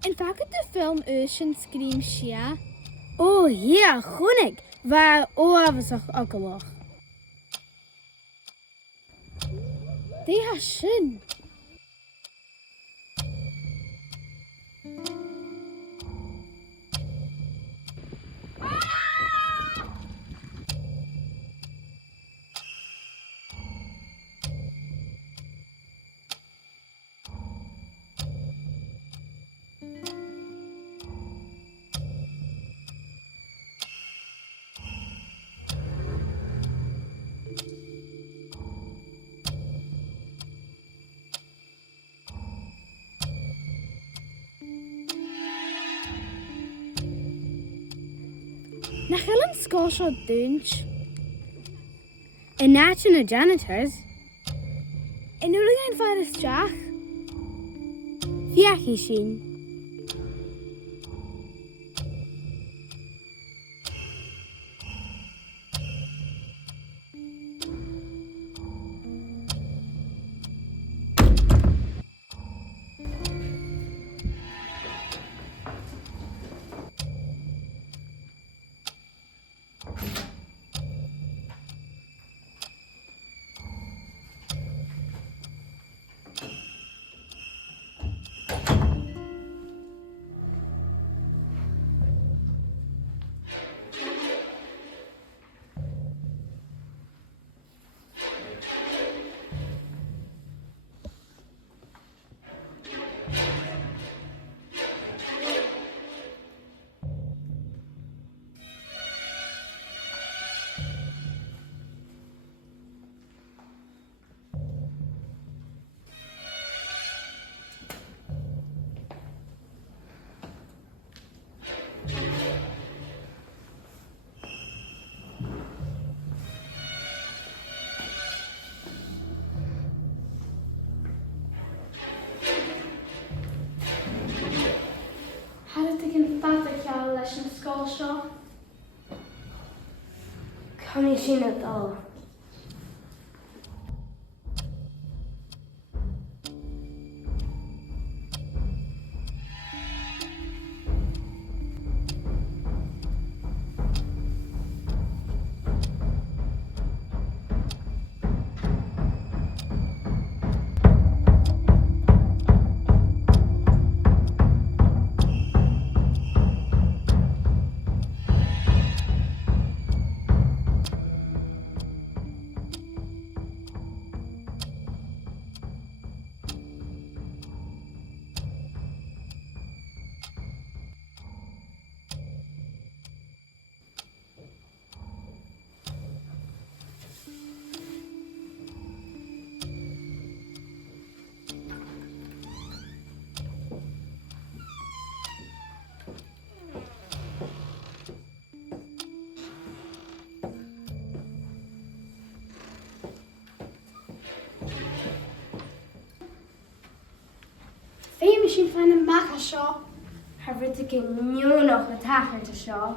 En vaak de film Ocean Scream Shia. Oh ja, groenig. Waar was ook al. Die has schön. Nach Helen Scotia Dunch. En naast janitors. En nu lig een virus Jack. Viaje zien. Had ik een vader les in Scotia? Kan je zien het al? Vind je misschien van een magasje? Hij wordt ik nu nog het hager te zo.